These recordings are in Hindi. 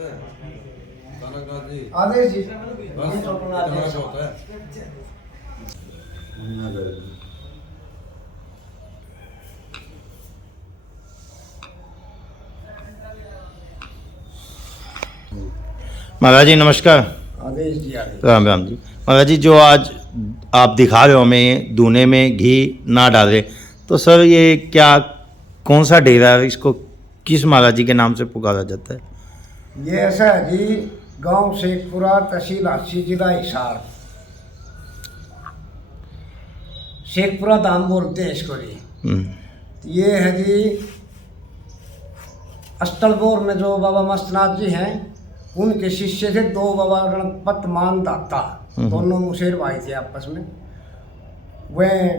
आदेश जी महाराज जी नमस्कार। आदेश जी आदेश। राम राम जी। महाराज जी जो आज आप दिखा रहे हो हमें दूने में घी ना डाले, तो सर ये क्या कौन सा डेरा है, इसको किस महाराज जी के नाम से पुकारा जाता है? ये ऐसा है जी, गांव शेखपुरा, तहसील हांसी, जिला हिसार। शेखपुरा धाम बोलते हैं इसको जी। ये है जी अस्तलपुर में जो बाबा मस्तनाथ जी हैं, उनके शिष्य थे दो बाबा गणपत मान दाता, दोनों मुसेर भाई थे आपस में। वह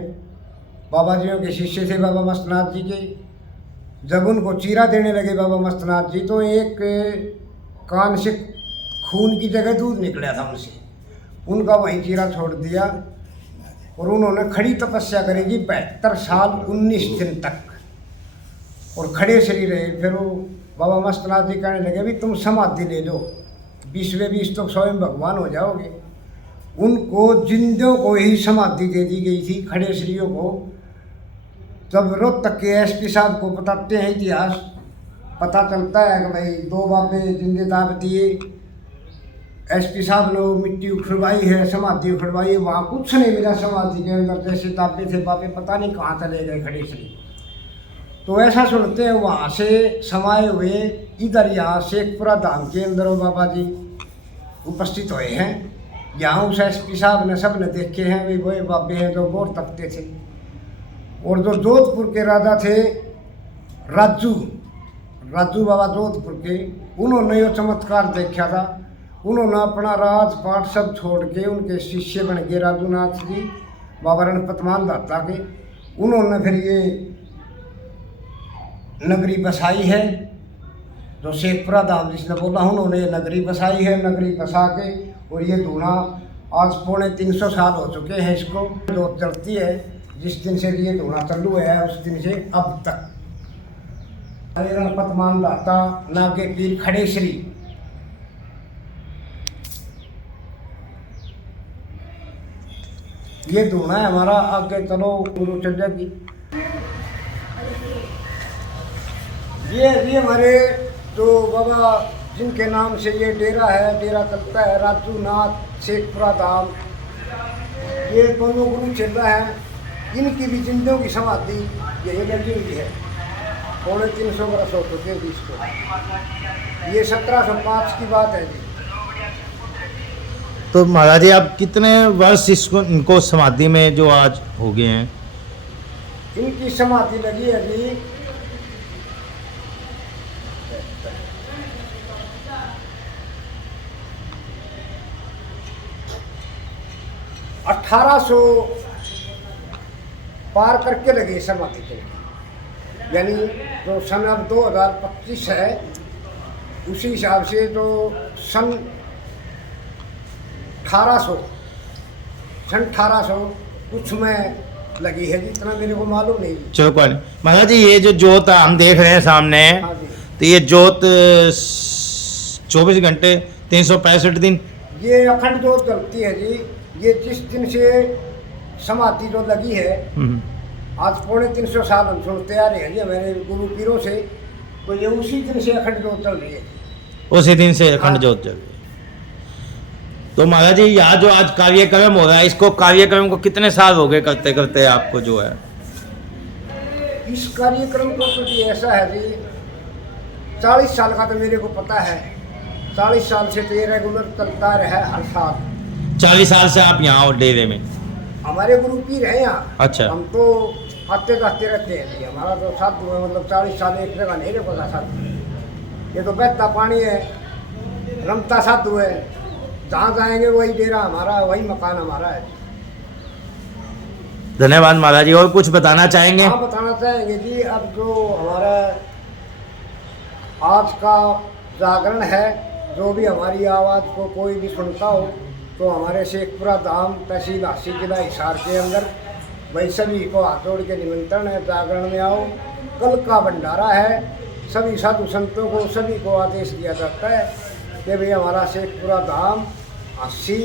बाबा जियों के शिष्य थे बाबा मस्तनाथ जी के। जब उनको चीरा देने लगे बाबा मस्तनाथ जी, तो एक कान से खून की जगह दूध निकला था उनसे, उनका वहीं चीरा छोड़ दिया और उन्होंने खड़ी तपस्या करी जी 72 साल 19 दिन तक, और खड़े शरीर रहे। फिर वो बाबा मस्तनाथ जी कहने लगे भी तुम समाधि ले लो, 20 तो स्वयं भगवान हो जाओगे। उनको जिंदों को ही समाधि दे दी गई थी, खड़े शरीरों को। जब रोहतक के एसपी साहब को बताते हैं इतिहास, पता चलता है कि भाई दो बाबे जिंदे दाब दिए, एसपी साहब ने मिट्टी उखड़वाई है, समाधि उखड़वाई है, वहाँ कुछ नहीं मिला समाधि के अंदर, जैसे दाबे थे बाबे पता नहीं कहाँ चले गए खड़े शरीर। तो ऐसा सुनते हैं, वहाँ से समाये हुए इधर यहाँ शेखपुरा धाम के अंदर वो बाबा जी उपस्थित हुए हैं। यहाँ उस एसपी साहब ने सब ने देखे हैं, वे वही बाबे हैं जो गौर तकते थे। और जो जोधपुर के राजा थे राजू बाबा जोधपुर के, उन्होंने ये चमत्कार देखा था। उन्होंने अपना राजपाट सब छोड़ के उनके शिष्य बन गए राजूनाथ जी, बाबा गणपत मान दाता के। उन्होंने फिर ये नगरी बसाई है जो शेखपुरा धाम जिसने बोला, उन्होंने ये नगरी बसाई है। नगरी बसा के और ये धूना आज 350 साल हो चुके हैं इसको जो चलती है। जिस दिन से ये धूना चालू है उस दिन से अब तक गणपत मान दाता नागे पीर खड़े श्री। ये धूना है हमारा। आगे चलो गुरु चंद्र की। ये हमारे जो बाबा जिनके नाम से ये डेरा है, डेरा चलता है राजूनाथ शेखपुरा धाम। ये दोनों गुरु चल रहा है, इनकी भी जिंदों की समाधि यही लगी हुई है। 350 वर्ष हो चुके हैं इसको। ये 1705 की बात है जी। तो महाराज जी आप कितने वर्ष इसको इनको समाधि में जो आज हो गए हैं? इनकी समाधि लगी है जी 1800 पार करके लगे समाधि के, यानी जो सन अब 2025 है उसी हिसाब से तो सन 1800 कुछ में लगी है, जितना मेरे को मालूम नहीं। चलो कोई नहीं। महाराज जी ये जो जोत हम देख रहे हैं सामने, हाँ जी। तो ये जोत 24 घंटे 365 दिन ये अखंड जोत जलती है जी। ये जिस दिन से समाधि जो लगी है, आज 350 साल हम सुनते आ रहे हैं जी हमारे गुरु पीरों से, तो ये उसी दिन से अखंड जोत चल रही है। उसी दिन से अखंड जोत चल रही है। तो महाराज जी यहाँ जो आज कार्यक्रम हो रहा है, इसको कार्यक्रम को कितने साल हो गए करते करते आपको जो है? इस कार्यक्रम को तो जी ऐसा है जी 40 साल का तो मेरे को पता है। 40 साल से तो ये रेगुलर चलता रहा है हर साल। 40 साल से आप यहाँ हो डेरे में? हमारे गुरु पीर हैं यहाँ। अच्छा। हम तो आते जाते रहते हैं जी। हमारा तो साधु है, मतलब 40 साल एक जगह नहीं रहता साधु। ये तो बहता पानी है, रमता साधु है, जहाँ जाएंगे वही डेरा हमारा, वही मकान हमारा है। धन्यवाद महाराज जी। और कुछ बताना चाहेंगे? हाँ बताना चाहेंगे जी। अब जो हमारा आज का जागरण है, जो भी हमारी आवाज़ को कोई भी सुनता हो, तो हमारे शेखपुरा धाम तहसील हांसी जिला हिसार के अंदर भाई सभी को हाथ जोड़ के निमंत्रण है, जागरण में आओ। कल का भंडारा है, सभी साधु संतों को सभी को आदेश दिया जाता है कि भाई हमारा शेखपुरा धाम 80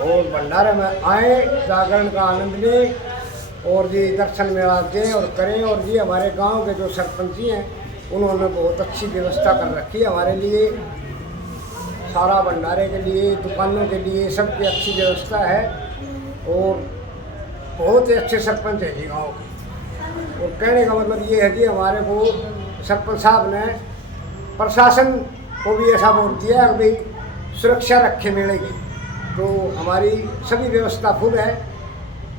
और भंडारे में आए, जागरण का आनंद लें और जी दर्शन मेला दें और करें। और जी हमारे गांव के जो सरपंच जी हैं उन्होंने बहुत अच्छी व्यवस्था कर रखी है हमारे लिए, सारा भंडारे के लिए, दुकानों के लिए, सबकी अच्छी व्यवस्था है और बहुत ही अच्छे सरपंच है जी गाँव के। और कहने का मतलब ये है कि हमारे को सरपंच साहब ने प्रशासन को भी ऐसा बोल दिया है कि भाई सुरक्षा रखे मेले की, तो हमारी सभी व्यवस्था फुल है,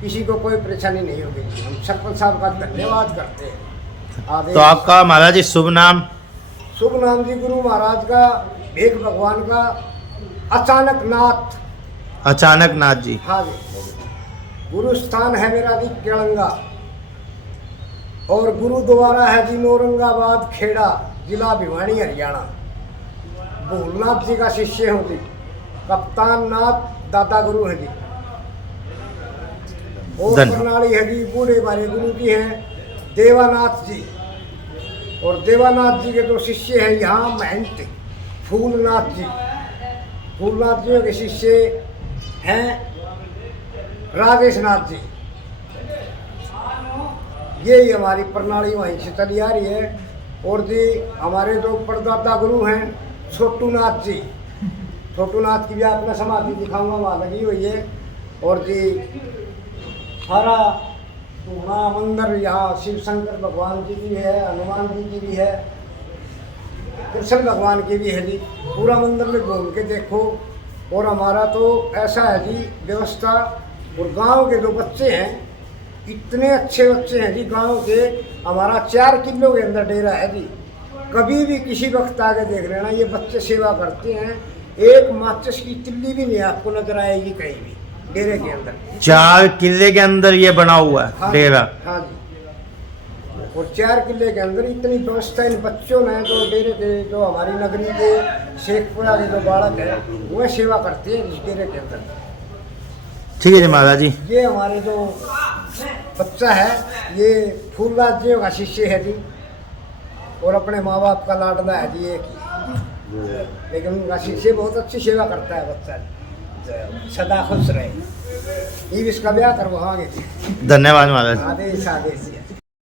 किसी को कोई परेशानी नहीं होगी। हम सरपंच साहब का धन्यवाद करते हैं। आदेश। तो आपका महाराज जी शुभ नाम? शुभ नाम जी गुरु महाराज का, एक भगवान का, अचानक नाथ। अचानक नाथ जी। हाँ जी। गुरु स्थान है मेरा जी केलंगा और गुरुद्वारा है जी नौरंगाबाद खेड़ा, जिला भिवानी हरियाणा। भोलनाथ जी का शिष्य हूँ जी, कप्तान नाथ दादा गुरु है जी। और प्रणाली है जी बूढ़े बारे गुरु जी हैं देवानाथ जी, और देवानाथ जी के जो शिष्य हैं यहाँ महंत फूलनाथ जी। फूलनाथ जी के शिष्य हैं राजेश नाथ जी। यही हमारी प्रणाली वहीं से चली आ रही है। और जी हमारे जो परदादा गुरु हैं छोटू नाथ जी, छोटू नाथ की भी आपने समाधि दिखाऊंगा, वहाँ लगी हुई है। और जी सारा वहाँ मंदिर, यहाँ शिव शंकर भगवान जी की है, हनुमान जी की भी है, कृष्ण भगवान की भी है जी। पूरा मंदिर में घूम के देखो। और हमारा तो ऐसा है जी व्यवस्था, और गांव के जो बच्चे हैं इतने अच्छे बच्चे हैं जी गांव के। हमारा 4 किलो के अंदर डेरा है जी, कभी भी किसी वक्त आगे देख लेना, ये बच्चे सेवा करते हैं। एक माचिस की तिल्ली भी नहीं आपको नजर आएगी कहीं भी डेरे के अंदर। 4 किले के अंदर ये बना हुआ है हाँ डेरा? हाँ जी। और 4 किले के अंदर इतनी व्यवस्था इन बच्चों ने, जो डेरे के, जो हमारी नगरी के शेखपुरा के जो बालक है वह सेवा करते हैं इस डेरे के अंदर। ठीक है जी महाराज जी। ये हमारे जो बच्चा है ये फूलनाथ जी का शिष्य है जी, और अपने माँ बाप का लाडला है जी एक ही, लेकिन उनका शिष्य बहुत अच्छी सेवा करता है बच्चा, सदा खुश रहे। ये इसका ब्याह करवाएंगे। धन्यवाद महाराज। आदेश आदेश।